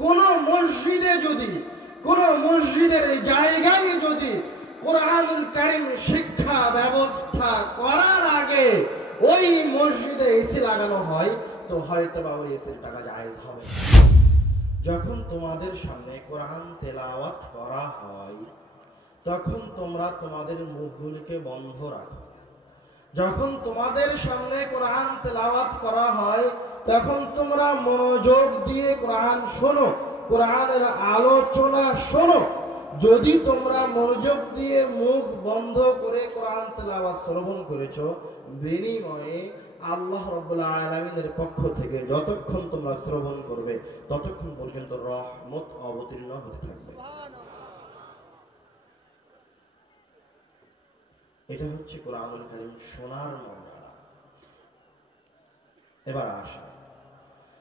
কোন মসজিদে যদি, কোন মসজিদের জায়গায় যদি কোরআনুল কারীম শিক্ষা ব্যবস্থা করার আগে ওই মসজিদে এসি লাগানো হয়, তো হয়তো বা ওই এসির টাকা জায়েজ হবে। যখন তোমাদের সামনে কোরআন তেলাওয়াত করা হয় তখন তোমরা তোমাদের মুখগুলিকে বন্ধ রাখো। যখন তোমাদের সামনে কোরআন তেলাওয়াত করা হয় তখন তোমরা মনোযোগ দিয়ে কোরআন শোনো, কোরআনের আলোচনা শোনো। যদি তোমরা মনোযোগ দিয়ে মুখ বন্ধ করে কোরআন তেলাওয়াত শ্রবণ করেছো, বিনিময়ে আল্লাহ রাব্বুল আলামিনের পক্ষ থেকে যতক্ষণ তোমরা শ্রবণ করবে ততক্ষণ পর্যন্ত রহমত অবতীর্ণ হতে থাকবে। এটা হচ্ছে কোরআনুল কারীম শোনার মর্যাদা। এবার আসে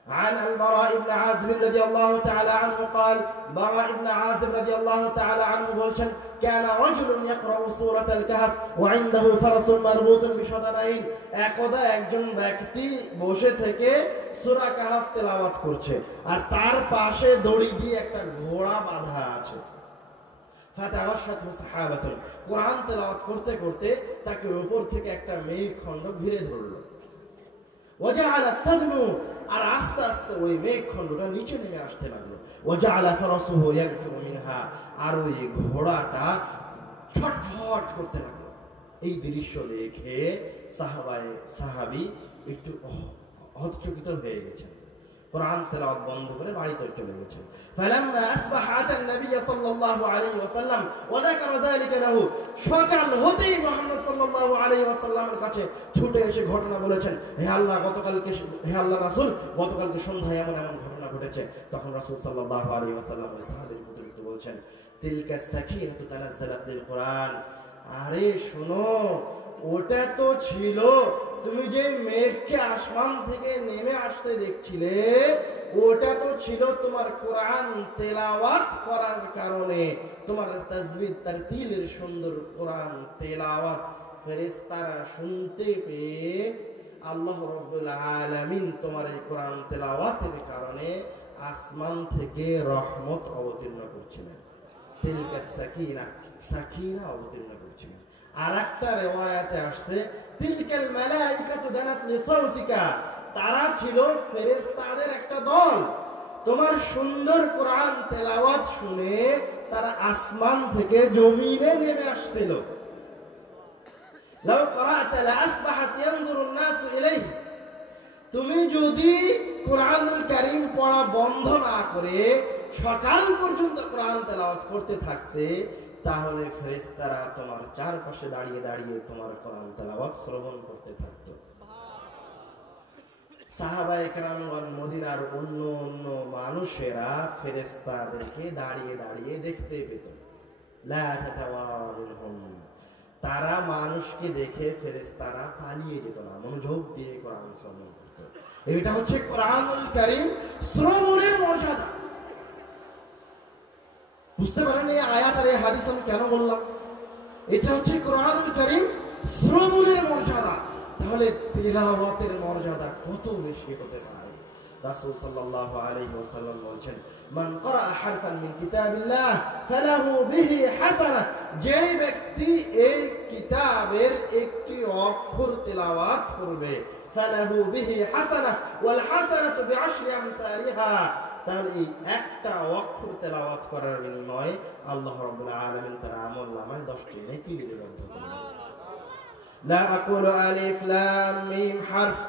عن البراء بن عازب رضي الله تعالى عنه قال براء بن عازب رضي الله تعالى عنه বলেন كان رجل يقرأ سورة الكهف وعنده فرس مربوط بشدنين। একদা একজন ব্যক্তি বসে থেকে সূরা কাহফ তেলাওয়াত করছে আর তার পাশে দড়ি দিয়ে একটা ঘোড়া বাঁধা আছে। ফাতাওয়াশাতু সাহাবাতুন, কোরআন তেলাওয়াত করতে করতে তাকে উপর থেকে একটা মেঘখণ্ড ঘিরে ধরলো। ওয়াজআলাত তাদনু, আর আস্তে আস্তে ওই মেঘখণ্ডটা নিচে নেমে আসতে লাগলো। ওয়াজআলা ফারাসুহু ইয়াগফিরু মিনহা, আর ওই ঘোড়াটা ছটফট করতে লাগলো। এই দৃশ্য দেখে সাহাবী একটু হতচকিত হয়ে গেছেন, কোরআন তেলাওয়াত বন্ধ করে বাড়িতে চলে গেছেন। ফালাম্মা আসবাহা আতান নবী সাল্লাল্লাহু আলাইহি ওয়াসাল্লাম ওয়া যাকারা যালিকা লাহু, সকাল হতেই মুহাম্মদ সাল্লাল্লাহু আলাইহি ওয়াসাল্লামের কাছে ছুটে এসে ঘটনা বলেছেন, হে আল্লাহর রাসূল, গতকালকে সন্ধ্যায় এমন এমন ঘটনা ঘটেছে। তখন রাসূল সাল্লাল্লাহু আলাইহি ওয়াসাল্লাম ওই সাহাবীর প্রতি বলছেন, তিলকা সাকিনাতু তানাজ্জালাত লিল কোরআন, আরে শোনো, ওটা তো ছিল তুমি যে মেঘকে আসমান থেকে নেমে আসতে দেখছিলে, ওটা তো ছিল তোমার কোরআন তেলাওয়াত করার কারণে, তোমার তাসবিহ তারতিলের সুন্দর কোরআন তেলাওয়াত ফেরেশতারা শুনতে পেয়ে আল্লাহ রাব্বুল আলামিন তোমার এই কোরআন তেলাওয়াতের কারণে আসমান থেকে রহমত অবতীর্ণ করছিলেন। তিলকা সাকিনা, সাকিনা অবতীর্ণ করছিলেন। আর একটা রিওয়ায়াতে আসছে তিলকাল মালাইকাতু দানাত লিসাউতিকা, তারা ছিল ফেরেশতাদের একটা দল, তোমার সুন্দর কোরআন তেলাওয়াত শুনে তারা আসমান থেকে জমিনে নেমে আসছিল। লাউ ক্বরা'তা লা আসবাহাত ইয়ানজুরুন নাসু ইলাইহি, তুমি যদি কোরআনুল কারীম পড়া বন্ধ না করে সকাল পর্যন্ত কোরআন তেলাওয়াত করতে থাকতে, তাহলে ফেরেশতারা তোমার চারপাশে দাঁড়িয়ে দাঁড়িয়ে তোমার কোরআন তেলাওয়াত শ্রবণ করতে থাকতো। সাহাবায়ে কেরামগণ মদিনার অন্য অন্য মানুষেরা ফেরেশতাদেরকে দাঁড়িয়ে দাঁড়িয়ে দেখতে পেত। লা তাতাওয়ারুহুম, তারা মানুষকে দেখে ফেরেশতারা পালিয়ে যেত না, মনোযোগ দিয়ে কোরআন শ্রবণ করত। এটা হচ্ছে কোরআনুল কারীম শ্রবণের মর্যাদা। বুঝতে পারেন এই আয়াত আর এই হাদিস আমি কেন বললাম? এটা হচ্ছে কোরআনুল কারীম শ্রবণের মর্যাদা। তাহলে তেলাওয়াতের মর্যাদা কত বেশি হতে পারে? রাসূল সাল্লাল্লাহু আলাইহি ওয়াসাল্লাম বলেন, মান ক্বরা হারফান মিন কিতাবিল্লাহ ফালাহু বিহি হাসানাহ, যে ব্যক্তি এই কিতাবের একটি অক্ষর তেলাওয়াত করবে, ফালাহু বিহি হাসানাহ ওয়াল হাসানাতু বিআশরি আমসালিহা, তাহলে এই একটা অক্ষর তেলাওয়াত করার বিনিময়ে আল্লাহ রাব্বুল আলামিন তার আমলনামায় 10টি নেকি লিপিবদ্ধ করবেন। লা আকুলু আলিফ লাম মিম হারফ,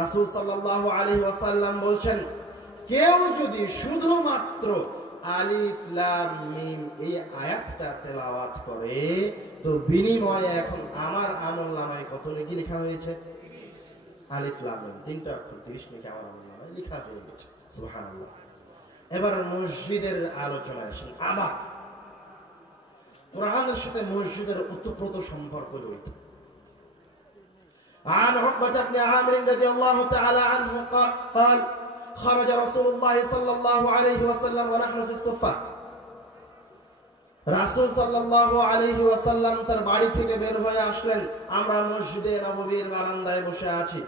রাসূল সাল্লাল্লাহু আলাইহি ওয়াসাল্লাম বলেন, কেউ যদি শুধুমাত্র আলিফ লাম মিম এই আয়াতটা তেলাওয়াত করে, তো বিনিময়ে এখন আমার আমলনামায় কত নেকি লেখা হয়েছে? আলিফ লাম মিম তিনটা অক্ষর 30 নেকি আমার আমলনামায় লেখা হয়ে গেছে। সুবহানাল্লাহ। এবার মসজিদের আলোচনা আসেন। আবার কোরআনের সাথে মসজিদের ওতপ্রোত সম্পর্ক জড়িত। عن عقبة بن عامر رضي الله تعالى عنه قال خرج رسول الله صلى الله عليه وسلم ونحن في الصفة, রাসূল সাল্লাল্লাহু আলাইহি ওয়াসাল্লাম তার বাড়ি থেকে বের হয়ে আসলেন, আমরা মসজিদে নববীর বারান্দায় বসে আছি।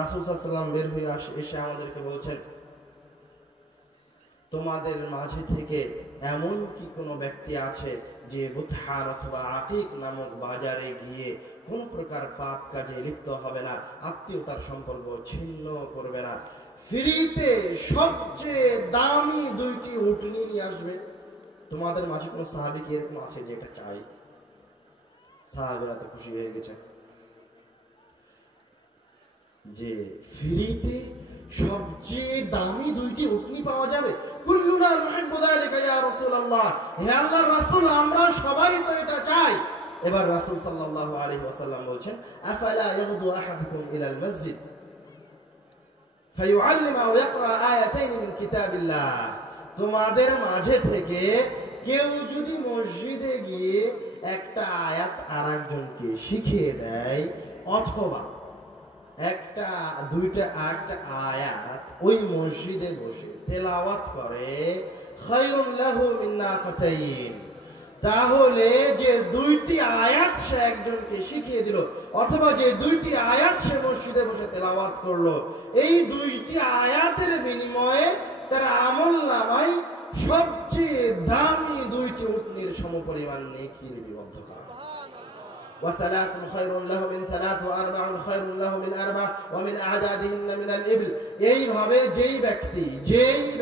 রাসূল সাল্লাল্লাহু আলাইহি ওয়াসাল্লাম বের হয়ে এসে আমাদেরকে বলছেন, তোমাদের মাঝে থেকে এমন কি কোনো ব্যক্তি আছে যে বুতহান অথবা আকিক নামক বাজারে গিয়ে কোন প্রকার পাপ কাজে লিপ্ত হবে না, আত্মীয়তার সম্পর্ক ছিন্ন করবে না, ফ্রিতে সবচেয়ে দামি 2টি উটনি নিয়ে আসবে? তোমাদের মাঝে কোনো সাহাবী কি এরকম আছে যে এটা চাই? সাহাবীরা তো খুশি হয়ে গেছে যে ফ্রিতে সবচেয়ে দামি 2টি উটনি পাওয়া যাবে। কুল্লুনা নুহিব্বু যালিকা ইয়া রাসূলুল্লাহ, হে আল্লাহর রাসূল আমরা সবাই তো এটা চাই। এবার রাসূল সাল্লাল্লাহু আলাইহি ওয়াসাল্লাম বলছেন, আফালা ইয়াগদু আহাদুকুম ইলাল মসজিদ ফায়ুআল্লিমু ওয়া ইয়াকরা আয়াতাইন মিন কিতাবিল্লাহ, তোমাদের মাঝে থেকে কেউ যদি মসজিদে গিয়ে একটা আয়াত আরেকজনকে শিখিয়ে দেয়, অথবা একটা আয়াত ওই মসজিদে বসে তেলাওয়াত করে, খায়রুন লাহু মিন নাকাতাইন, তাহলে যে 2টি আয়াত সে একজনকে শিখিয়ে দিল, অথবা যে 2টি আয়াত সে মসজিদে বসে তেলাওয়াত করলো, এই 2টি আয়াতের বিনিময়ে তার আমলনামায় সবচেয়ে দামি 2টি উটনির সমপরিমাণ নেকি লিপিবদ্ধ করা। وثلاث خير له من ثلاث واربع خير له من اربع ومن اعدادهن من الابل। এইভাবে যেই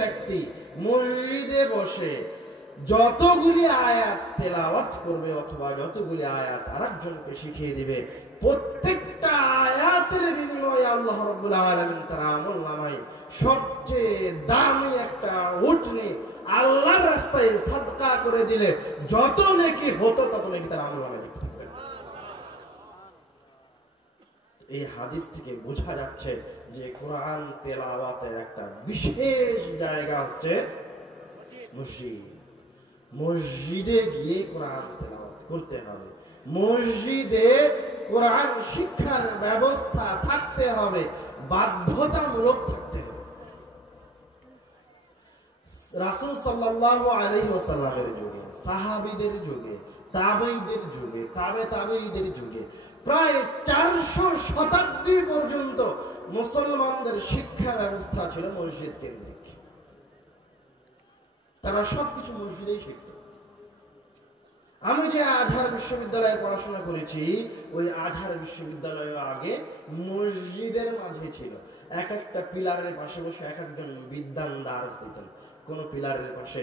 ব্যক্তি মসজিদে বসে যতগুলি আয়াত তেলাওয়াত করবে অথবা যতগুলি আয়াত আরেকজনকে শিখিয়ে দিবে, প্রত্যেকটা আয়াতের বিনিময়ে আল্লাহ রাব্বুল আলামিন তার আমলনামায় সবচেয়ে দামি একটা উটনি আল্লাহর রাস্তায় সাদকা করে দিলে যত নেকি হতো তত নেকি তার আমলনামায় লিখতে থাকবে। এই হাদিস থেকে বোঝা যাচ্ছে যে কোরআন তেলাওয়াতের একটা বিশেষ জায়গা হচ্ছে মসজিদ। মসজিদে গিয়ে কোরআন তেলাওয়াত করতে হবে, মসজিদে কোরআন শিক্ষার ব্যবস্থা থাকতে হবে, বাধ্যতামূলক থাকতে হবে। রাসূল সাল্লাল্লাহু আলাইহি ওয়াসাল্লামের যুগে, সাহাবীদের যুগে, তাবেঈদের যুগে, তাবেঈদের যুগে প্রায় 400 শতাব্দী পর্যন্ত মুসলমানদের শিক্ষা ব্যবস্থা ছিল মসজিদ কেন্দ্রিক। তারা সবকিছু মসজিদেই শিখত। আমি যে আজহার বিশ্ববিদ্যালয়ে পড়াশোনা করেছি, ওই আজহার বিশ্ববিদ্যালয় আগে মসজিদের মাঝে ছিল। একটা পিলারের পাশে বসে এক একজন বিদ্বান দার্স দিতেন। কোন পিলারের পাশে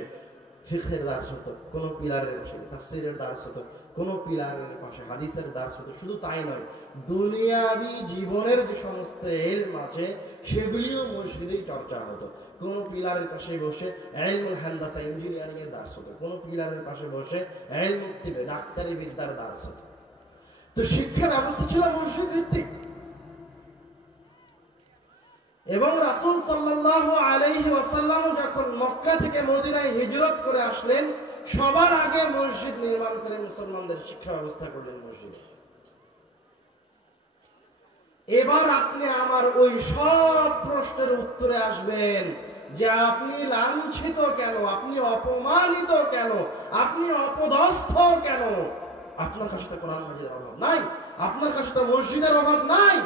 ফিকহের দার্স হতো, কোন পিলারের পাশে তাফসীরের দার্স হতো, কোন পিলারের পাশে হাদিসের দার্স হতো। শুধু তাই নয়, দুনিয়াবি জীবনের যে সমস্ত ইলম আছে সেগুলিও মসজিদেই চর্চা হতো। কোন পিলারের পাশে বসে ইলমুল হান্দাসা, ইঞ্জিনিয়ারিং এর দার্স হতো, কোন পিলারের পাশে বসে ইলমুত তিবে, ডাক্তারি বিদ্যার দার্স হতো। তো শিক্ষা ব্যবস্থা ছিল মসজিদ ভিত্তিক। এবং রাসূল সাল্লাল্লাহু আলাইহি ওয়াসাল্লাম যখন মক্কা থেকে মদিনায় হিজরত করে আসলেন, সবার আগে মসজিদ নির্মাণ করে মুসলমানদের শিক্ষা ব্যবস্থা করলেন মসজিদ। এবার আপনি আমার ওই সব প্রশ্নের উত্তরে আসবেন যে আপনি লাঞ্ছিত কেন, আপনি অপমানিত কেন, আপনি অপদস্থ কেন? আপনার কাছে তো কোরআন মাজিদের অভাব নাই, আপনার কাছে তো মসজিদের অভাব নাই,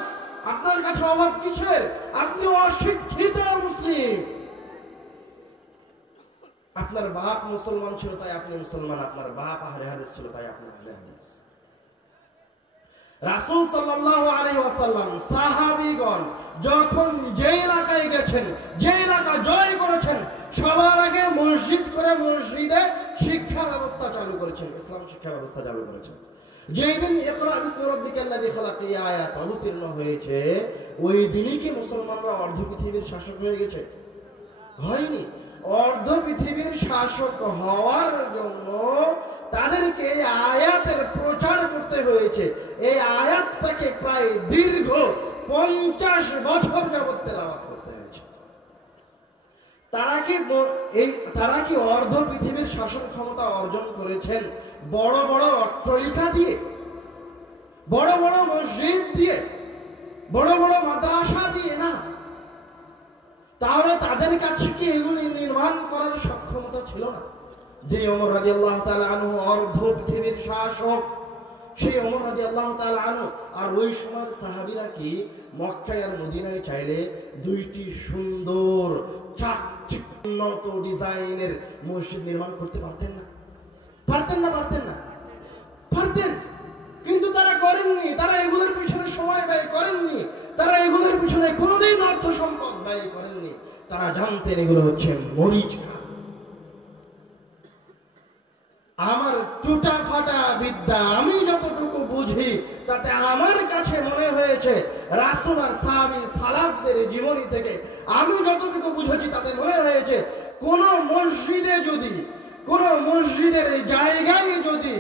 আপনার কাছে অভাব কিসের? আপনি অশিক্ষিত মুসলিম। আপনার বাপ মুসলমান ছিল তাই আপনি মুসলমান, আপনার বাপ আহলে হাদিস ছিল তাই আপনি আহলে হাদিস। রাসূল সাল্লাল্লাহু আলাইহি ওয়াসাল্লাম সাহাবীগণ যখন যে এলাকায় গেছেন, যে এলাকা জয় করেছেন, সবার আগে মসজিদ করে মসজিদে শিক্ষা ব্যবস্থা চালু করেছেন, ইসলাম শিক্ষা ব্যবস্থা চালু করেছেন। যেদিন ইকরা বিসমি রাব্বিকাল্লাযী খালাক এই আয়াত অবতীর্ণ হয়েছে, ওই দিনই কি মুসলমানরা অর্ধ পৃথিবীর শাসক হয়ে গেছে? হয়নি। অর্ধ পৃথিবীর শাসক হওয়ার জন্য তাদেরকে এই আয়াতের প্রচার করতে হয়েছে। এই আয়াতটাকে প্রায় দীর্ঘ 50 বছর যাবত তেলাওয়াত করতে হয়েছে। তারা কি অর্ধ পৃথিবীর শাসন ক্ষমতা অর্জন করেছেন বড় বড় অট্টালিকা দিয়ে, বড় বড় মসজিদ দিয়ে, বড় বড় মাদ্রাসা দিয়ে? না। তাহলে তাদের কাছে কি এগুলি নির্মাণ করার সক্ষমতা ছিল না? যে ওমর রাদিয়াল্লাহু তাআলা আনহু অর্ধ পৃথিবীর শাসক, সেই ওমর রাদিয়াল্লাহু তাআলা আনহু আর ওই সময় সাহাবীরা কি মক্কায় আর মদিনায় চাইলে 2টি সুন্দর চাকচিক্য উন্নত ডিজাইনের মসজিদ নির্মাণ করতে পারতেন না? পারতেন না? পারতেন না? পারতেন, কিন্তু তারা করেননি। তারা এগুলোর পিছনে সময় ব্যয় করেননি, তারা এগুলোর পিছনে কোনোদিন অর্থ সম্পদ ব্যয় করেননি। তারা জানতেন এগুলো হচ্ছে মরিচা। আমার টুটা ফাটা বিদ্যা, আমি যতটুকু বুঝি তাতে আমার কাছে মনে হয়েছে রাসূল আর সাহাবী সালাফদের জীবনী থেকে আমি যতটুকু বুঝেছি তাতে মনে হয়েছে কোন মসজিদে যদি, কোন মসজিদের জায়গায় যদি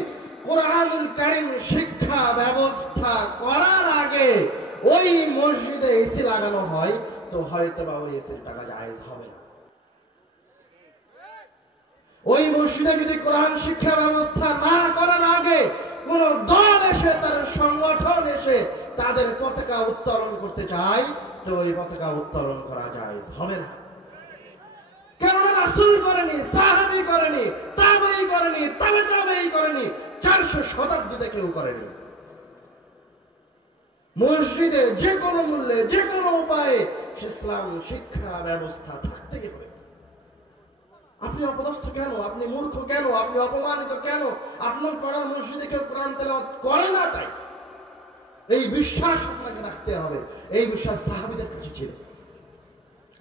কোরআনুল কারীম শিক্ষা ব্যবস্থা করার আগে ওই মসজিদে এসি লাগানো হয় তো হয়তো বা ওই এসির টাকা জায়েজ হবে না। ওই মসজিদে যদি কোরআন শিক্ষা ব্যবস্থা না করার আগে কোন দল এসে, তার সংগঠন এসে তাদের পতাকা উত্তোলন করতে চায় তো ওই পতাকা উত্তোলন করা জায়েজ হবে না। কেননা রাসূল করেনি, সাহাবী করেনি, তাবেঈ করেনি, তাবেঈ করেনি, 400 শতাব্দীতে কেউ করেনি। মসজিদে যে কোনো মূল্যে, যে কোনো উপায়ে ইসলাম শিক্ষা ব্যবস্থা থাকতে হবে। আপনি অপদস্থ কেন? আপনি মূর্খ কেন? আপনি অপমানিত কেন? আপনার পাড়ার মসজিদে কেউ কোরআন তেলাওয়াত করে না তাই? এই বিশ্বাস আপনাকে রাখতে হবে। এই বিশ্বাস সাহাবীদের কাছে ছিল।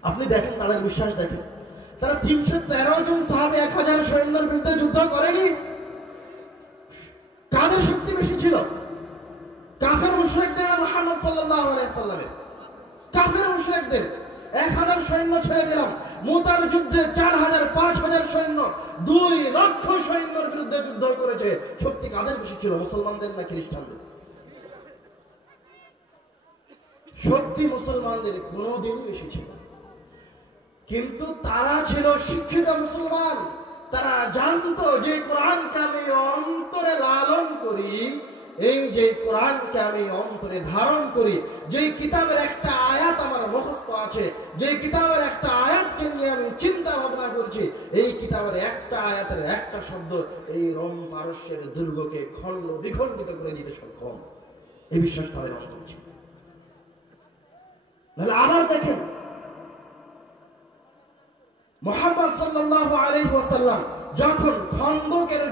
আপনি দেখেন তাদের বিশ্বাস দেখেন, তারা 313 জন সাহাবী 1000 সৈন্যের বিরুদ্ধে যুদ্ধ করেনি। কাদের শক্তি বেশি ছিল? কাফের মুশরিকদের না মুহাম্মদ সাল্লাল্লাহু আলাইহি সাল্লামের? কাফের মুশরিকদের 1000 সৈন্য ছেড়ে দিলাম, মুতার যুদ্ধে 4000 5000 সৈন্য 2 লক্ষ সৈন্যের বিরুদ্ধে যুদ্ধ করেছে। শক্তি কাদের বেশি ছিল, মুসলমানদের না খ্রিস্টানদের? শক্তি মুসলমানদের কোনোদিনই বেশি ছিল, কিন্তু তারা ছিল শিক্ষিত মুসলমান। তারা জানতো যে কোরআনকে আমি অন্তরে লালন করি, এই যে কোরআনকে আমি অন্তরে ধারণ করি, যে কিতাবের একটা আয়াত আমার মুখস্থ আছে, যে কিতাবের একটা আয়াতকে নিয়ে আমি চিন্তা ভাবনা করছি, এই কিতাবের একটা আয়াতের একটা শব্দ এই রোম পারস্যের দুর্গকে খণ্ড বিখণ্ডিত করে দিতে সক্ষম। এই বিশ্বাস তাদের অন্তরে ছিল। তাহলে আবার দেখেন মুহাম্মদ সাল্লাল্লাহু আলাইহি ওয়াসাল্লাম যখন খন্দকের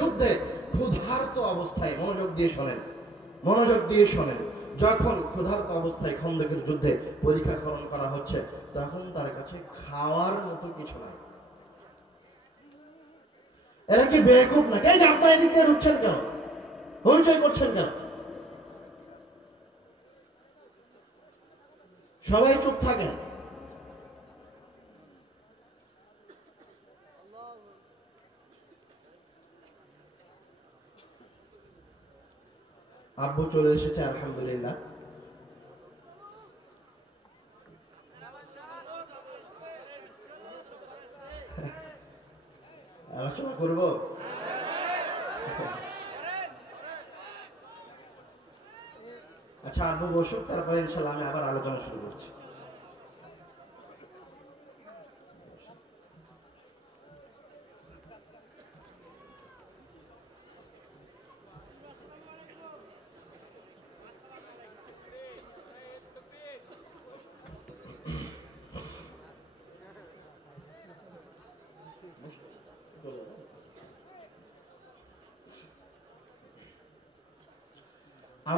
যুদ্ধে ক্ষুধার্ত অবস্থায়, মনোযোগ দিয়ে শোনেন, যখন ক্ষুধার্ত অবস্থায় খন্দকের যুদ্ধে পরীক্ষাকরণ করা হচ্ছে, তখন তার কাছে খাওয়ার মতো কিছু নাই। এরা কি বেকুব না? এই যে আপনারা এদিক থেকে ঢুকছেন কেন, হইচই করছেন কেন? সবাই চুপ থাকেন। আব্বু চলে এসেছে, আলহামদুলিল্লাহ। আলোচনা করব। আচ্ছা আব্বু বসুক, তারপরে ইনশাল্লাহ আমি আবার আলোচনা শুরু করছি।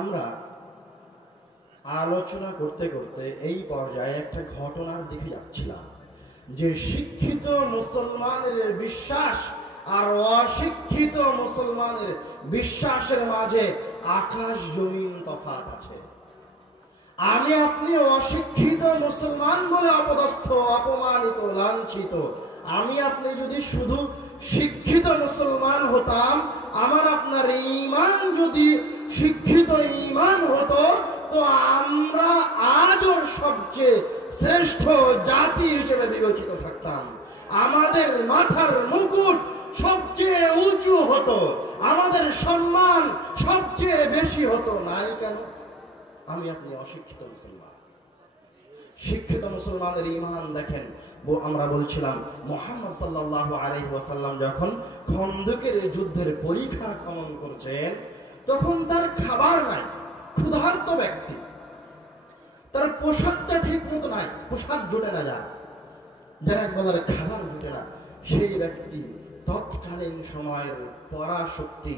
আমরা আলোচনা করতে করতে এই পর্যায়ে একটা ঘটনার দিকে যাচ্ছিলাম, যে শিক্ষিত মুসলমানের বিশ্বাস আর অশিক্ষিত মুসলমানের বিশ্বাসের মাঝে আকাশ জমিন তফাৎ আছে। আমি আপনি অশিক্ষিত মুসলমান বলে অপদস্থ, অপমানিত, লাঞ্ছিত। আমি আপনি যদি শুধু শিক্ষিত মুসলমান হতাম, আমার আপনার ঈমান যদি শিক্ষিত ঈমান হতো, তো আমরা আজও সবচেয়ে শ্রেষ্ঠ জাতি হিসেবে বিবেচিত থাকতাম। আমাদের মাথার মুকুট সবচেয়ে উঁচু হতো, আমাদের সম্মান সবচেয়ে বেশি হতো। নাই কেন? আমি আপনি অশিক্ষিত মুসলমান। শিক্ষিত মুসলমানের ঈমান দেখেন। আমরা বলছিলাম মুহাম্মদ সাল্লাল্লাহু আলাইহি ওয়াসাল্লাম যখন খন্দকের যুদ্ধের পরীক্ষা খনন করছেন, তখন তার খাবার নাই, ক্ষুধার্ত ব্যক্তি, তার পোশাকটা ঠিক মতো নাই, পোশাক জোটে না যায়। যারা একবেলার খাবার জুটে না, সেই ব্যক্তি তৎকালীন সময়ের পরাশক্তি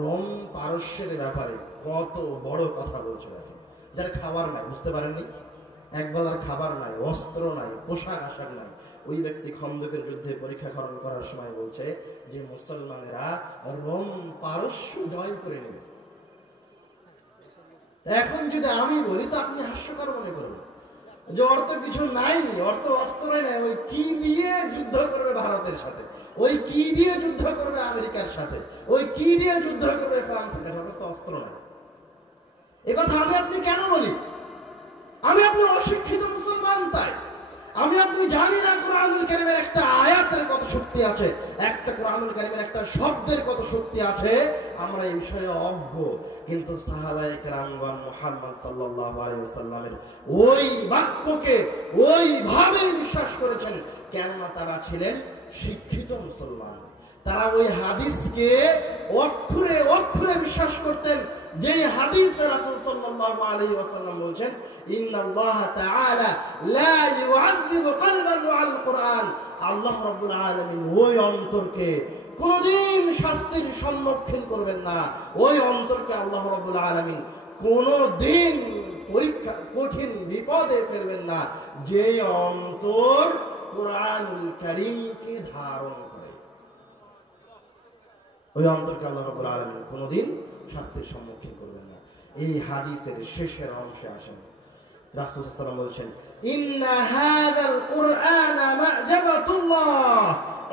রোম পারস্যের ব্যাপারে কত বড় কথা বলছে। যারা খাবার নাই, বুঝতে পারেননি, একবেলার খাবার নাই, অস্ত্র নাই, পোশাক আশাক নাই, ওই ব্যক্তি খন্দকের যুদ্ধে পরীক্ষাকরণ করার সময় বলছে যে মুসলমানেরা রোম পারস্য জয় করে নেবে। এখন যদি আমি বলি তো আপনি হাস্যকর মনে করবেন যে অর্থ কিছু নাই, অর্থ অস্ত্র নাই, ওই কি দিয়ে যুদ্ধ করবে ভারতের সাথে, ওই কি দিয়ে যুদ্ধ করবে আমেরিকার সাথে, ওই কি দিয়ে যুদ্ধ করবে ফ্রান্সের কাছে, অবস্থা অস্ত্র নাই। এ কথা আমি আপনি কেন বলি? আমি আপনি অশিক্ষিত মুসলমান, তাই আমি আপনি জানি না কোরআনুল কারীমের একটা আয়াতের কত শক্তি আছে, একটা কোরআনুল কারীমের একটা শব্দের কত শক্তি আছে, আমরা এই বিষয়ে অজ্ঞ। কিন্তু সাহাবায়ে কেরামগণ মুহাম্মদ সাল্লাল্লাহু আলাইহি ওয়াসাল্লামের ওই বাক্যকে ওইভাবে বিশ্বাস করেছেন, কেননা তারা ছিলেন শিক্ষিত মুসলমান। তারা ওই হাদিসকে অক্ষরে অক্ষরে বিশ্বাস করতেন, যে হাদিসে রাসূল সাল্লাল্লাহু আলাইহি ওয়াসাল্লাম বলেছেন, ইন্নাল্লাহ তাআলা লা ইউআযযিবু কলবান আল কুরআন, আল্লাহ রাব্বুল আলামিন ওই অন্তরকে কোনদিন শাস্তির সম্মুখীন করবেন না, ওই অন্তরকে আল্লাহ রাব্বুল আলামিন কোনদিন পরীক্ষা কঠিন বিপদে ফেলবেন না, যে অন্তর কোরআনুল কারীমকে ধারণ করে। ওই অন্তরকে আল্লাহ রাব্বুল আলামিন কোনদিন শাস্তির সম্মুখীন করবেন না। এই হাদিসের শেষের অংশে আসেন, রাসূল সাল্লাল্লাহু আলাইহি ওয়াসাল্লাম বলেছেন, ইন্না হাযাল কুরআনা মা'জাবাতুল্লাহ।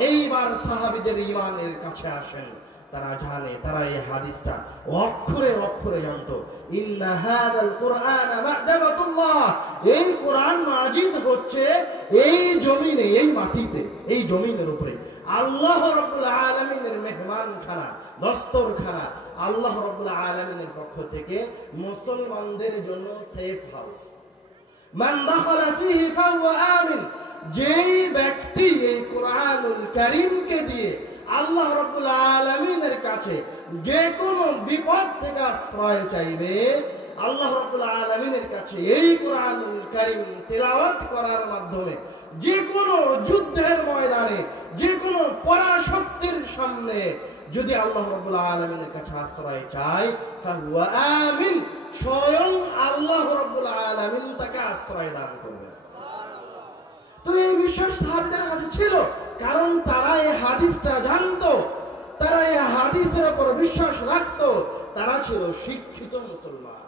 এইবার সাহাবীদের ঈমানের কাছে আসেন, তারা জানে, তারা এই হাদিসটা অক্ষরে অক্ষরে জানতো। ইন্না হাযাল কুরআনা মা'জাবাতুল্লাহ, এই কোরআন মাজিদ হচ্ছে এই জমিনে, এই মাটিতে, এই জমিনের উপরে আল্লাহ রাব্বুল আলামিনের মেহমানখানা, দস্তরখানা, আল্লাহ রাব্বুল আলামিনের পক্ষ থেকে মুসলমানদের জন্য সেফ হাউস। মান দাখালা ফীহি ফাহুয়া আমিন। যেই ব্যক্তি এই কোরআনুল কারীমকে দিয়ে আল্লাহ রাব্বুল আলামিনের কাছে যে কোনো বিপদ থেকে আশ্রয় চাইবে, আল্লাহ রাব্বুল আলামিনের কাছে এই কোরআনুল কারীম তিলাওয়াত করার মাধ্যমে যে কোনো যুদ্ধের ময়দানে, যে কোনো পরাশক্তির সামনে যদি আল্লাহ রাব্বুল আলামিনের কাছে আশ্রয় চায়, ফাহুয়া আমিন, স্বয়ং আল্লাহ রাব্বুল আলামিন তাকে আশ্রয় দান করবে। তো এই বিশ্বাস সাহাবীদের মাঝে ছিল, কারণ তারা এই হাদিসটা জানতো, তারা এই হাদিসের উপর বিশ্বাস রাখতো, তারা ছিল শিক্ষিত মুসলমান।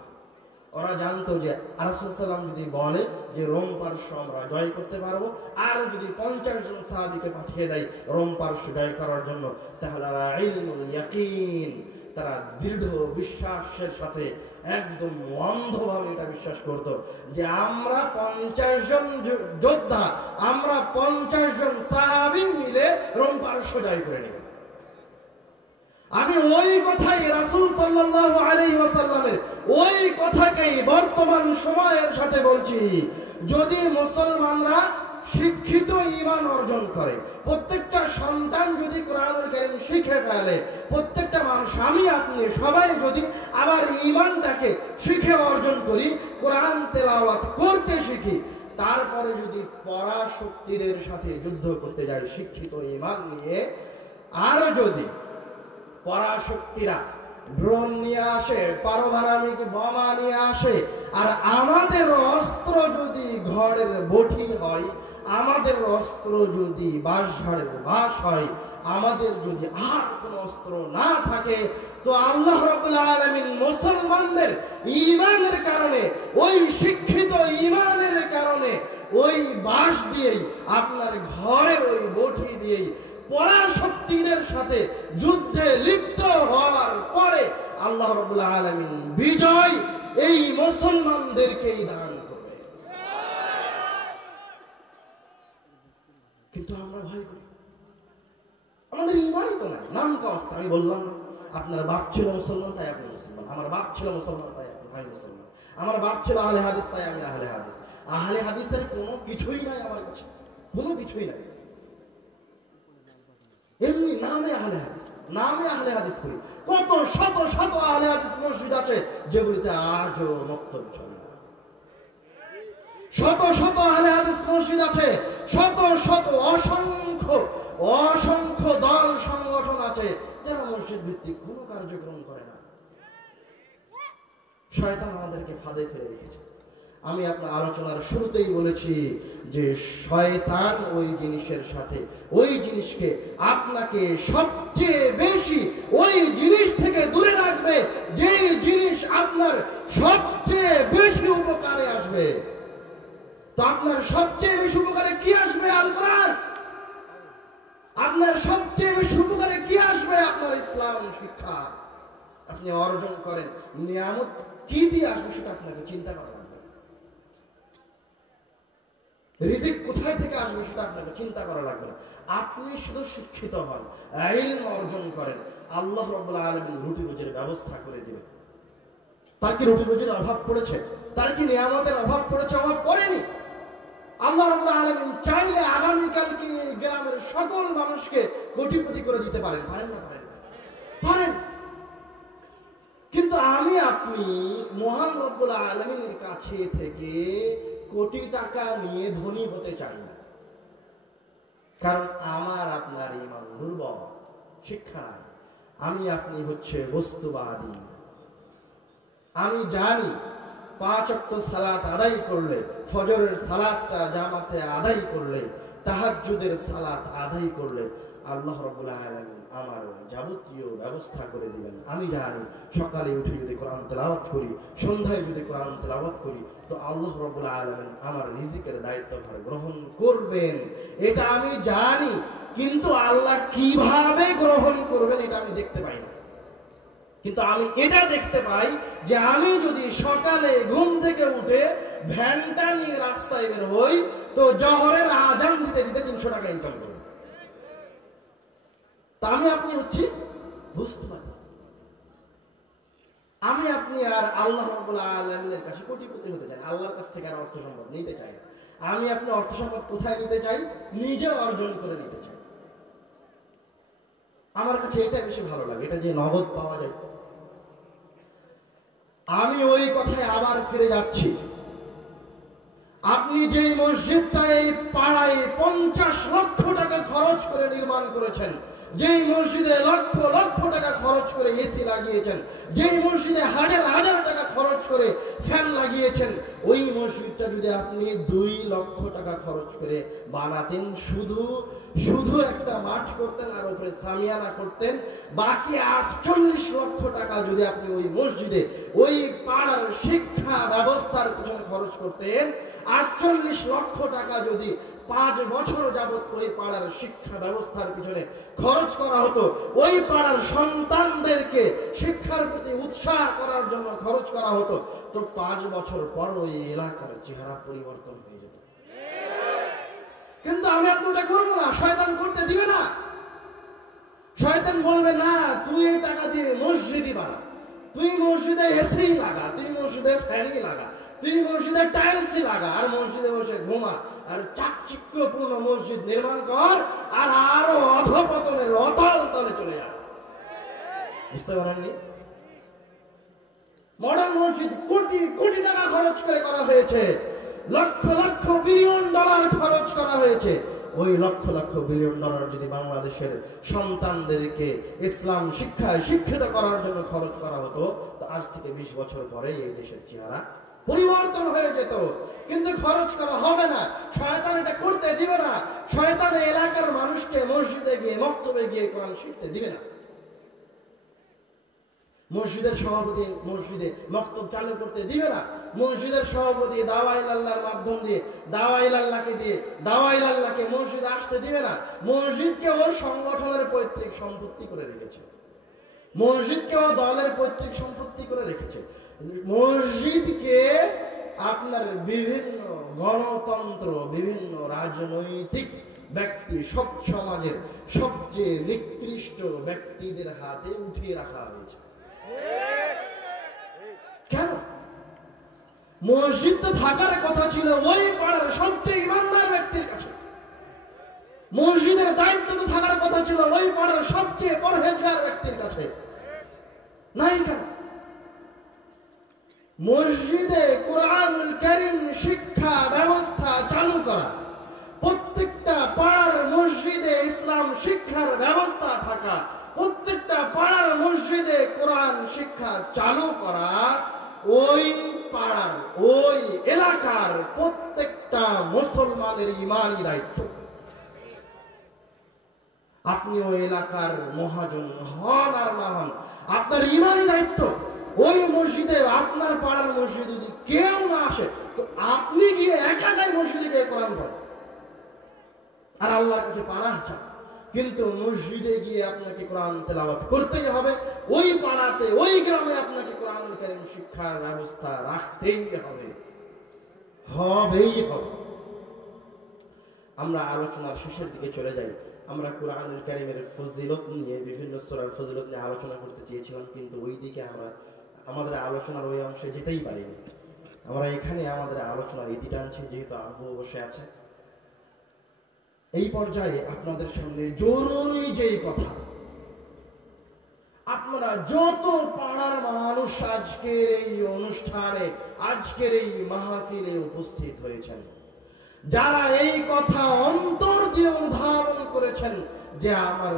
ওরা জানতো যে রাসূল সাল্লাল্লাহু আলাইহি ওয়াসাল্লাম যদি বলে যে রোম পারস্য আমরা জয় করতে পারবো, আর যদি 50 জন সাহাবীকে পাঠিয়ে দেয় রোম পারস্য জয় করার জন্য, তাহলে ইলমুল ইয়াকিন, তারা দৃঢ় বিশ্বাসের সাথে একদম অন্ধভাবে এটা বিশ্বাস করতো যে আমরা 50 জন যোদ্ধা, আমরা 50 জন সাহাবী মিলে রোম পারস্য জয় করে নেব। আমি ওই কথাই রাসূল সাল্লাল্লাহু আলাইহি ওয়াসাল্লামের ওই কথাকেই বর্তমান সময়ের সাথে বলছি। যদি মুসলমানরা শিক্ষিত ঈমান অর্জন করে, প্রত্যেকটা সন্তান যদি কোরআনুল কারীম শিখে ফেলে, প্রত্যেকটা মানুষ, আমি আপনি সবাই যদি আবার ঈমানটাকে শিখে অর্জন করি, কোরআন তেলাওয়াত করতে শিখি, তারপরে যদি পরাশক্তির সাথে যুদ্ধ করতে যাই শিক্ষিত ঈমান নিয়ে, আর যদি পরাশক্তিরা ড্রোন নিয়ে আসে, পারমাণবিক বোমা নিয়ে আসে, আর আমাদের অস্ত্র যদি ঘরের বঠি হয়, আমাদের অস্ত্র যদি বাঁশঝাড়ের বাঁশ হয়, আমাদের যদি আর কোন অস্ত্র না থাকে, তো আল্লাহ রাব্বুল আলামিন মুসলমানদের ঈমানের কারণে, ওই শিক্ষিত ঈমানের কারণে, ওই বাঁশ দিয়েই, আপনার ঘরের ওই বঠি দিয়েই পরাশক্তিদের সাথে যুদ্ধে লিপ্ত হওয়ার পরে আল্লাহ রাব্বুল আলামিন বিজয় এই মুসলমানদেরকেই দান করবে। কিন্তু আমরা ভয় করি, আমাদের ঈমানই তো নাই, নাম কাস্তা। আমি বললাম না, আপনার বাপ ছিল মুসলমান তাই আপনি মুসলমান, আমার বাপ ছিল মুসলমান তাই আমি মুসলমান, আমার বাপ ছিল আহলে হাদিস তাই আমি আহলে হাদিস। আহলে হাদিসের কোনো কিছুই নাই আমার কাছে, কোনো কিছুই নাই। এমনি নামে আহলে হাদিস, নামে আহলে হাদিস করি। কত শত শত আহলে হাদিস মসজিদ আছে যেগুলিতে আজও মক্তব চলে না। শত শত আহলে হাদিস মসজিদ আছে, শত শত অসংখ্য দল সংগঠন আছে যারা মসজিদ ভিত্তিক কোনো কার্যক্রম করে না। শয়তান আমাদেরকে ফাঁদে ফেলে রেখেছে। আমি আপনার আলোচনার শুরুতেই বলেছি যে শয়তান ওই জিনিসের সাথে, ওই জিনিসকে আপনাকে সবচেয়ে বেশি ওই জিনিস থেকে দূরে রাখবে যে জিনিস আপনার সবচেয়ে বেশি উপকারে আসবে। তো আপনার সবচেয়ে বেশি উপকারে কি আসবে? আল কোরআন। আপনার সবচেয়ে বেশি উপকারে কি আসবে? আপনার ইসলাম শিক্ষা। আপনি অর্জন করেন, নিয়ামত কি দিয়ে আসবে সেটা আপনাকে চিন্তা করা লাগবে। রিজিক কোথায় থেকে আসবে সেটা আপনাকে চিন্তা করা লাগবে না। আপনি শুধু শিক্ষিত হন, ইলম অর্জন করেন, আল্লাহ রাব্বুল আলামিন রুটি রুজির ব্যবস্থা করে দিবেন। তার কি রুটি রুজির অভাব পড়েছে? তার কি নিয়ামতের অভাব পড়েছে? অভাব পড়েনি। আল্লাহ রাব্বুল আলামিন চাইলে আগামীকালকে গ্রামের সকল মানুষকে কোটিপতি করে দিতে পারেন। পারেন না? পারেন না? পারেন। কিন্তু আমি আপনি মহান রব্বুল আলামিনের কাছে থেকে কোটি টাকা নিয়ে ধনী হতে চাই না। কারণ আমার আপনার ঈমান দুর্বল, শিক্ষা নাই। আমি আপনি হচ্ছে বস্তুবাদী। আমি জানি 5 ওয়াক্ত সালাত আদায় করলে, ফজরের সালাতটা জামাতে আদায় করলে, তাহাজ্জুদের সালাত আদায় করলে আল্লাহ রাব্বুল আলামিন আমার যাবতীয় ব্যবস্থা করে দিবেন। আমি জানি সকালে উঠে যদি কোরআন তেলাওয়াত করি, সন্ধ্যায় যদি কোরআন তেলাওয়াত করি, তো আল্লাহ রাব্বুল আলামিন আমার রিজিকের দায়িত্বভার গ্রহণ করবেন। এটা আমি জানি। কিন্তু আল্লাহ কিভাবে গ্রহণ করবেন এটা আমি দেখতে পাই না। কিন্তু আমি এটা দেখতে পাই যে আমি যদি সকালে ঘুম থেকে উঠে ভ্যানটা নিয়ে রাস্তায় বের হই, তো জোহরের আজান দিতে দিতে 300 টাকা ইনকাম করব। তা আমি আপনি হচ্ছি বুঝতে পারি। আমি আপনি আর আল্লাহ রাব্বুল আলামিনের কাছে কোটিপতি হতে চাই, আল্লাহর কাছ থেকে আর অর্থ সম্পদ নিতে চাই না। আমি আপনি অর্থ সম্পদ কোথায় নিতে চাই? নিজে অর্জন করে নিতে চাই। আমার কাছে এটা বেশি ভালো লাগে, এটা যে নগদ পাওয়া যায়। আমি ওই কথায় আবার ফিরে যাচ্ছি। আপনি যে মসজিদটা এই পাড়ায় 50 লক্ষ টাকা খরচ করে নির্মাণ করেছেন, যেই মসজিদে লক্ষ লক্ষ টাকা খরচ করে এসি লাগিয়েছেন, যেই মসজিদে হাজার হাজার টাকা খরচ করে ফ্যান লাগিয়েছেন, ওই মসজিদটা যদি আপনি 2 লক্ষ টাকা খরচ করে বানাতেন, শুধু একটা মাঠ করতেন আর উপরে সামিয়ানা করতেন, বাকি 48 লক্ষ টাকা যদি আপনি ওই মসজিদে, ওই পাড়ার শিক্ষা ব্যবস্থার পিছনে খরচ করতেন, 48 লক্ষ টাকা যদি 5 বছর যাবত ওই পাড়ার শিক্ষা ব্যবস্থার পিছনে খরচ করা হতো, ওই পাড়ার সন্তানদেরকে শিক্ষার প্রতি উৎসাহ করার জন্য খরচ করা হতো, তো 5 বছর পর ওই এলাকার চেহারা পরিবর্তন হয়ে যেত। কিন্তু আমি আপনি ওটা করবো না, শয়তান করতে দিবে না। শয়তান বলবে না, তুই এই টাকা দিয়ে মসজিদই বানা, তুই মসজিদে এসি লাগা, তুই মসজিদে ফ্যানই লাগা, তুই মসজিদে টাইলসই লাগা, আর মসজিদে বসে ঘুমা, আর চাকচিক্যপূর্ণ মসজিদ নির্মাণ কর, আর আরো অধপতনের অতল তলে চলে যা। বুঝতে পারেননি? মডার্ন মসজিদ কোটি কোটি টাকা খরচ করে করা হয়েছে, লক্ষ লক্ষ বিলিয়ন ডলার খরচ করা হয়েছে। ওই লক্ষ লক্ষ বিলিয়ন ডলার যদি বাংলাদেশের সন্তানদেরকে ইসলাম শিক্ষায় শিক্ষিত করার জন্য খরচ করা হতো, তো আজ থেকে 20 বছর পরে এই দেশের চেহারা পরিবর্তন হয়ে যেত। কিন্তু খরচ করা হবে না, শয়তান এটা করতে দিবে না। শয়তান এলাকার মানুষকে মসজিদে গিয়ে, মক্তবে গিয়ে কোরআন শিখতে দিবে না। মসজিদের সভাপতি মসজিদে মক্তব চালু করতে দিবে না। মসজিদের সভাপতি দাওয়াইলাল্লাহর মাধ্যম দিয়ে দাওয়াইলাল্লাহকে মসজিদে আসতে দিবে না। মসজিদকে ও সংগঠনের পৈতৃক সম্পত্তি করে রেখেছে, মসজিদকে ও দলের পৈতৃক সম্পত্তি করে রেখেছে। মসজিদকে আপনার বিভিন্ন গণতন্ত্র, বিভিন্ন রাজনৈতিক ব্যক্তি, সব সমাজের সবচেয়ে নিকৃষ্ট ব্যক্তিদের হাতে উঠিয়ে রাখা হয়েছে। কেন? মসজিদ তো থাকার কথা ছিল ওই পাড়ার সবচেয়ে ইমানদার ব্যক্তির কাছে। মসজিদের দায়িত্ব তো থাকার কথা ছিল ওই পাড়ার সবচেয়ে পরহেজগার ব্যক্তির কাছে। নাই কেন? মসজিদে কোরআনুল কারীম শিক্ষা শিক্ষা ব্যবস্থা চালু করা, প্রত্যেকটা পাড়ার মসজিদে ইসলাম শিক্ষার ব্যবস্থা থাকা, প্রত্যেকটা পাড়ার মসজিদে কোরআন শিক্ষা চালু করা, ওই পাড়ার ওই এলাকার প্রত্যেকটা মুসলমানের ঈমানি দায়িত্ব। আপনি ওই এলাকার মহাজন হন আর না হন, আপনার ঈমানি দায়িত্ব। ওই মসজিদে, আপনার পাড়ার মসজিদে যদি কেউ না আসে, তো আপনি গিয়ে একাই মসজিদে গিয়ে কোরআন পড়েন আর আল্লাহর কাছে পানাহ চান। কিন্তু মসজিদে গিয়ে আপনাকে কোরআন তেলাওয়াত করতেই হবে, ওই পাড়াতে ওই গ্রামে আপনাকে কোরআনুল কারীম শিক্ষার ব্যবস্থা রাখতেই হবে, হবেই হবে। আমরা আলোচনার শেষের দিকে চলে যাই। আমরা কোরআনুল কারীমের ফজিলত নিয়ে, বিভিন্ন সূরার ফজিলত নিয়ে আলোচনা করতে চেয়েছিলাম, কিন্তু ওই দিকে আমরা আমাদের আলোচনার ওই অংশে যেতেই পারিনি। আমরা এখানে আমাদের আলোচনার ইতি টানছি, যেহেতু আব্বু বসে আছে। এই পর্যায়ে আপনাদের সামনে জরুরি যেই কথা, আপনারা যত পাড়ার মানুষ আজকের এই অনুষ্ঠানে, আজকের এই মাহফিলে উপস্থিত হয়েছেন, যারা এই কথা অন্তর দিয়ে অনুধাবন করেছেন যে আমার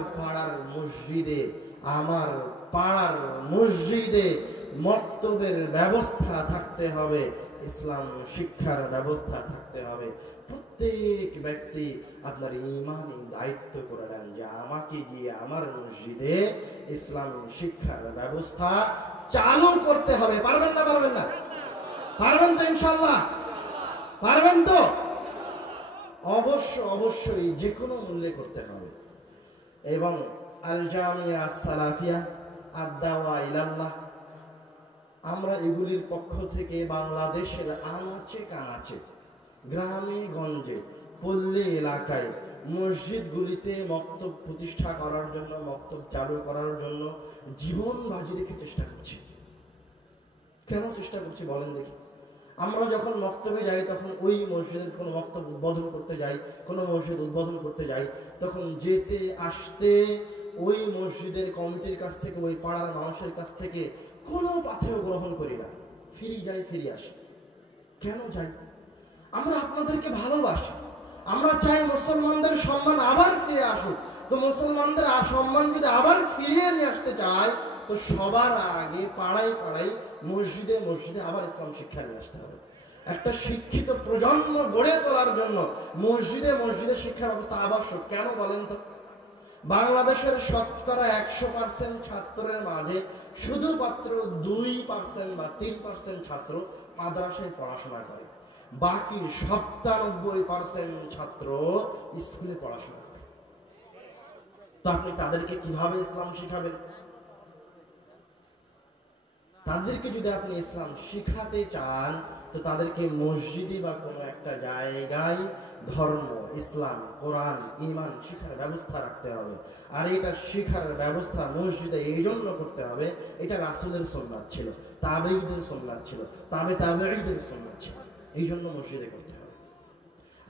পাড়ার মসজিদে মক্তবের ব্যবস্থা থাকতে হবে, ইসলাম শিক্ষার ব্যবস্থা থাকতে হবে, প্রত্যেক ব্যক্তি আপনার ঈমানি দায়িত্ব করে নেন যে আমাকে গিয়ে আমার মসজিদে ইসলাম শিক্ষার ব্যবস্থা চালু করতে হবে। পারবেন না? পারবেন না? পারবেন তো ইনশাআল্লাহ? পারবেন তো? অবশ্যই যে কোনো মূল্যে করতে হবে। এবং আল জামিয়া সালাফিয়া আদ-দাওয়া ইলাল্লাহ, আমরা এগুলির পক্ষ থেকে বাংলাদেশের আনাচে কানাচে, গ্রামে গঞ্জে, পল্লী এলাকায় মসজিদগুলিতে মক্তব প্রতিষ্ঠা করার জন্য, মক্তব চালু করার জন্য জীবন বাজি রেখে চেষ্টা করছি। কেন চেষ্টা করছি বলেন দেখি? আমরা যখন মক্তবে যাই, তখন ওই মসজিদের কোনো মক্তব উদ্বোধন করতে যাই, কোনো মসজিদ উদ্বোধন করতে যাই, তখন যেতে আসতে ওই মসজিদের কমিটির কাছ থেকে, ওই পাড়ার মানুষের কাছ থেকে কোনো পাথেয় গ্রহণ করি না, ফিরে আসি। কেন যাই? আমরা আপনাদেরকে ভালোবাসি, আমরা চাই মুসলমানদের সম্মান আবার ফিরে আসুক। তো মুসলমানদের সম্মান যদি আবার ফিরিয়ে নিয়ে আসতে চায়, তো সবার আগে পাড়ায় মসজিদে আবার ইসলাম শিক্ষা নিয়ে আসতে হবে। একটা শিক্ষিত প্রজন্ম গড়ে তোলার জন্য মসজিদে শিক্ষা ব্যবস্থা আবশ্যক। কেন বলেন তো? বাংলাদেশের শতকরা 100% ছাত্রের মাঝে শুধুমাত্র 2% বা 3% ছাত্র মাদ্রাসায় পড়াশোনা করে, বাকি 97% ছাত্র স্কুলে পড়াশোনা করে। তো আপনি তাদেরকে কিভাবে ইসলাম শিখাবেন? তাদেরকে যদি আপনি ইসলাম শিখাতে চান, তো তাদেরকে মসজিদে বা কোনো একটা জায়গায় ধর্ম, ইসলাম, কোরআন, ঈমান শিখার ব্যবস্থা রাখতে হবে। আর এটা শিখার ব্যবস্থা মসজিদে এই জন্য করতে হবে, এটা রাসূলের সুন্নাত ছিল, তাবেঈদের সুন্নাত ছিল, তাবেঈদের সুন্নাত ছিল, এই জন্য মসজিদে করতে হবে।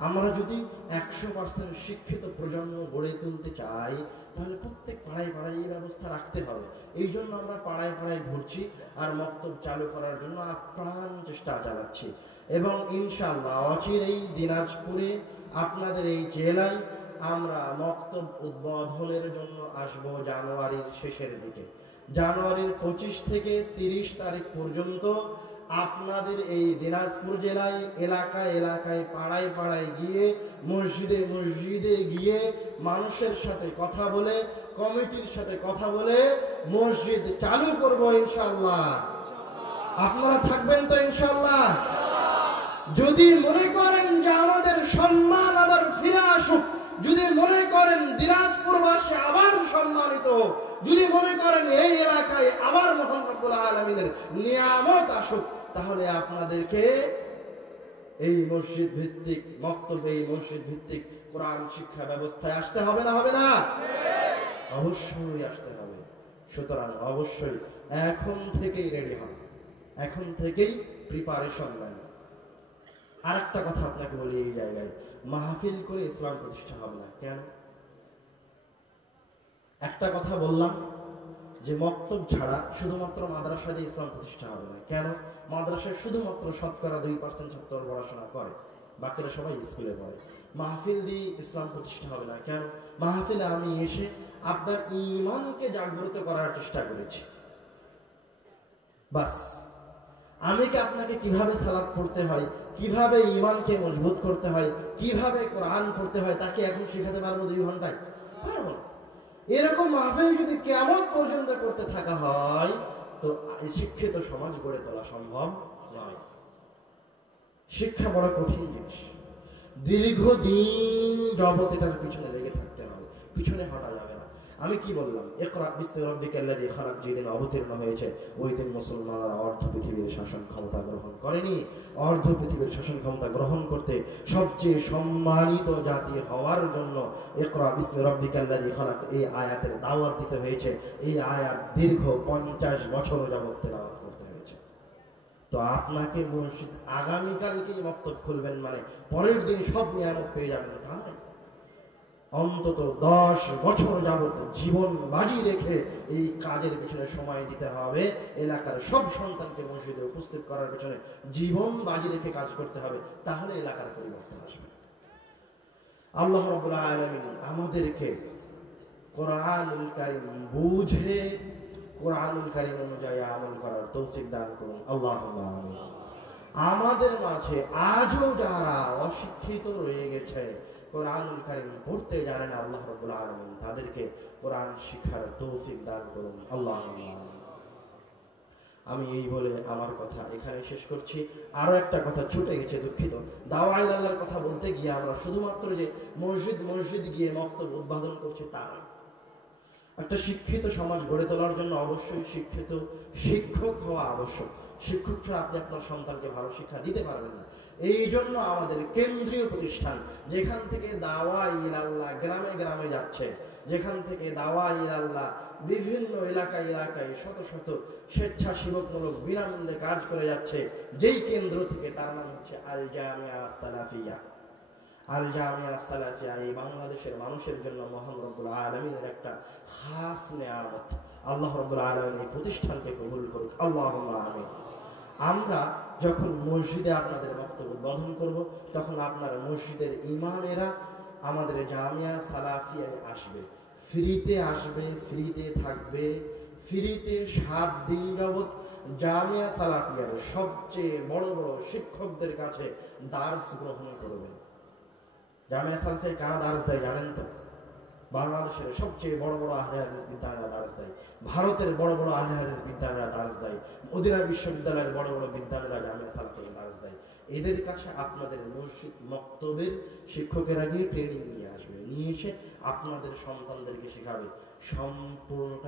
আমরা যদি 100% শিক্ষিত প্রজন্ম গড়ে তুলতে চাই, তাহলে প্রত্যেক পাড়ায় এই ব্যবস্থা রাখতে হবে। এই জন্য আমরা পাড়ায় ঘুরছি আর মক্তব চালু করার জন্য আপ্রাণ চেষ্টা চালাচ্ছি। এবং ইনশাআল্লাহ অচিরেই দিনাজপুরে, আপনাদের এই জেলায় আমরা মক্তব উদ্বোধনের জন্য আসব জানুয়ারির শেষের দিকে। জানুয়ারির 25 থেকে 30 তারিখ পর্যন্ত আপনাদের এই দিনাজপুর জেলায় এলাকায় পাড়ায় গিয়ে, মসজিদে গিয়ে মানুষের সাথে কথা বলে, কমিটির সাথে কথা বলে মসজিদ চালু করব ইনশাআল্লাহ। আপনারা থাকবেন তো ইনশাআল্লাহ? যদি মনে করেন যে আমাদের সম্মান আবার ফিরে আসুক, যদি মনে করেন দিনাজপুরবাসী আবার সম্মানিত, যদি মনে করেন এই এলাকায় আবার মহান রব্বুল আলামিনের নিয়ামত আসুক, তাহলে আপনাদেরকে এই মসজিদ ভিত্তিক মক্তব, এই মসজিদ ভিত্তিক কোরআন শিক্ষা ব্যবস্থায় আসতে হবে না? হবে না? অবশ্যই আসতে হবে। সুতরাং অবশ্যই এখন থেকেই রেডি হন, এখন থেকেই প্রিপারেশন নেন। আরেকটা কথা আপনাকে বলি, এই জায়গায় মাহফিল করে ইসলাম প্রতিষ্ঠা হবে না। কেন? একটা কথা বললাম, যে মক্তব ছাড়া শুধুমাত্র মাদ্রাসা দিয়ে ইসলাম প্রতিষ্ঠা হবে না। কেন? মাদ্রাসায় শুধুমাত্র শতকরা 2% ছাত্র পড়াশোনা করে, বাকিরা সবাই স্কুলে পড়ে। মাহফিল দিয়ে ইসলাম প্রতিষ্ঠা হবে না। কেন? মাহফিলে আমি এসে আপনার ঈমানকে জাগ্রত করার চেষ্টা করেছি, বাস। আমি কি আপনাকে কিভাবে সালাত পড়তে হয়, কিভাবে ঈমানকে মজবুত করতে হয়, কিভাবে কোরআন পড়তে হয় তাকে এখন শেখাতে পারবো 2 ঘন্টায়? পারবো না। এরকম মাহফিল যদি কিয়ামত পর্যন্ত করতে থাকা হয় তো শিক্ষিত সমাজ গড়ে তোলা সম্ভব নয়। শিক্ষা বড় কঠিন জিনিস, দীর্ঘদিন যাবত এটার পিছনে লেগে থাকতে হবে, পিছনে হটা যাবে না। আমি কি বললাম? ইকরা বিসমি রাব্বিকাল্লাযী খালাক যেদিন অবতীর্ণ হয়েছে ওই দিন মুসলমানরা অর্ধ পৃথিবীর শাসন ক্ষমতা গ্রহণ করেনি। অর্ধ পৃথিবীর শাসন ক্ষমতা গ্রহণ করতে সবচেয়ে সম্মানিত জাতি হওয়ার জন্য ইকরা বিসমি রাব্বিকাল্লাযী খালাক এই আয়াতের দাওয়াত দিতে হয়েছে। এই আয়াত দীর্ঘ 50 বছর যাবত তেলাওয়াত করতে হয়েছে। তো আপনাকে মসজিদ আগামীকালকেই মক্তব খুলবেন মানে পরের দিন সব নিয়ামত পেয়ে যাবেন তা নয়। অন্তত 10 বছর যাবত জীবন বাজি রেখে এই কাজের পিছনে সময় দিতে হবে। এলাকার সব সন্তানকে মসজিদে উপস্থিত করার পিছনে জীবন বাজি রেখে কাজ করতে হবে, তাহলে এলাকার পরিবর্তন আসবে। আল্লাহ রাব্বুল আলামিন আমাদেরকে কোরআনুল কারীম বুঝে কোরআনুল কারীম অনুযায়ী আমল করার তৌফিক দান করুন, আল্লাহুম্মা আমিন। আমাদের মাঝে আজও যারা অশিক্ষিত রয়ে গেছে, কোরআনুল কারীম পড়তে জানে না, আল্লাহ রাব্বুল আলামিন তাদেরকে কোরআন শিক্ষার তৌফিক দান করুন, আল্লাহুম্মা আমিন। আমি এই বলে আমার কথা এখানে শেষ করছি। আরো একটা কথা ছুটে গেছে, দুঃখিত। দাওয়া ইলাল্লাহর কথা বলতে গিয়ে আমরা শুধুমাত্র যে মসজিদ গিয়ে মক্তব উদ্বোধন করছি তা নয়। একটা শিক্ষিত সমাজ গড়ে তোলার জন্য অবশ্যই শিক্ষিত শিক্ষক হওয়া আবশ্যক। শিক্ষক ছাড়া আপনি আপনার সন্তানকে ভালো শিক্ষা দিতে পারবেন না। এই জন্য আমাদের কেন্দ্রীয় প্রতিষ্ঠান, যেখান থেকে দাওয়া ইলাল্লাহ গ্রামে গ্রামে যাচ্ছে, যেখান থেকে দাওয়া ইলাল্লাহ বিভিন্ন এলাকায় শত শত স্বেচ্ছাসেবকমূলক বিনামূল্যে কাজ করে যাচ্ছে, যেই কেন্দ্র থেকে, তার নাম হচ্ছে আল জামিয়া সালাফিয়া। আল জামিয়া সালাফিয়া এই বাংলাদেশের মানুষের জন্য মহান রব্বুল আলামিনের একটা খাস নেয়ামত। আল্লাহ রব্বুল আলামিন এই প্রতিষ্ঠানকে কবুল করুক, আল্লাহুম্মা আমিন। আমরা যখন মসজিদে আপনাদের বক্তব্য উদ্বোধন করব, তখন আপনার মসজিদের ইমামেরা আমাদের জামিয়া সালাফিয়ায় আসবে, ফ্রিতে আসবে, ফ্রিতে থাকবে, ফ্রিতে 7 দিন যাবত জামিয়া সালাফিয়ার সবচেয়ে বড় বড় শিক্ষকদের কাছে দার্স গ্রহণ করবে। জামিয়া সালাফিয়ায় কারা দার্স দেয় জানেন তো? বাংলাদেশের সবচেয়ে বড় বড় আহলে হাদিস বিদ্যালয়রা দার্স দেয়, ভারতের বড় বড় আহলে হাদিস বিদ্যালয়রা দার্স দেয়, মদিনা বিশ্ববিদ্যালয়ের বড় বড় বিদ্যালয়রা জামিয়া সালাফিয়ায় দার্স দেয়। এদের কাছে আপনাদের মসজিদ মক্তবের শিক্ষকেরা গিয়ে ট্রেনিং নিয়ে আসবে, নিয়ে এসে আপনাদের সন্তানদেরকে শেখাবে। সম্পূর্ণটা